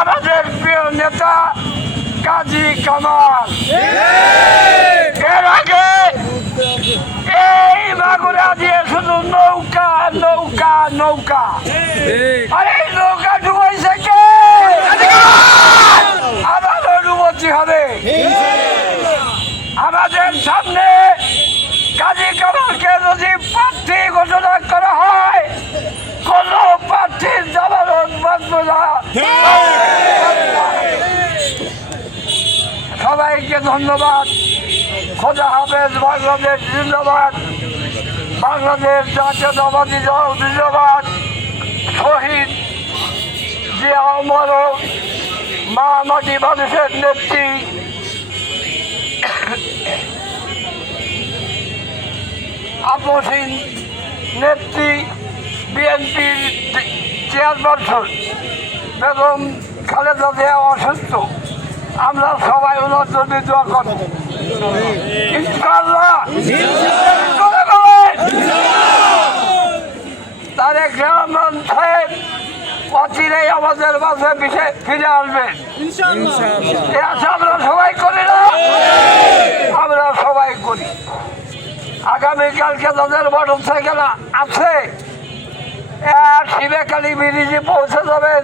আমাদের প্রিয় নেতা কাজী কামাল। এর আগে এই মাগুরা দিয়ে শুধু নৌকা নৌকা নৌকা, আর এই নৌকা ডুবাইছে কে? আমারও ডুবতি হবে। আমাদের সামনে কাজী কামালকে যদি প্রার্থী ঘোষণা করা হয়, কোন প্রার্থীর জামানত বাঁচবে না। সবাইকে ধন্যবাদ। খোদা হাফেজ। বাংলাদেশ জিন্দাবাদ। বাংলাদেশ জাতীয়তাবাদী দল জিন্দাবাদ। শহীদ জিয়া অমর, মা মাটি মানুষের নেত্রী আপসীন নেত্রী বিএনপির চেয়ারপারসন বেগম খালেদা জিয়া অসুস্থ। আমরা সবাই ওনার জন্য দোয়া করব ইনশাআল্লাহ। তারেক রহমান সাহেব অচিরেই আমাদের মাঝে ফিরে আসবেন। আমরা সবাই করি না? আমরা সবাই করি। আগামীকালকে যাদের মোটর সাইকেল আছে শিবেকালী ব্রিজে পৌঁছে যাবেন।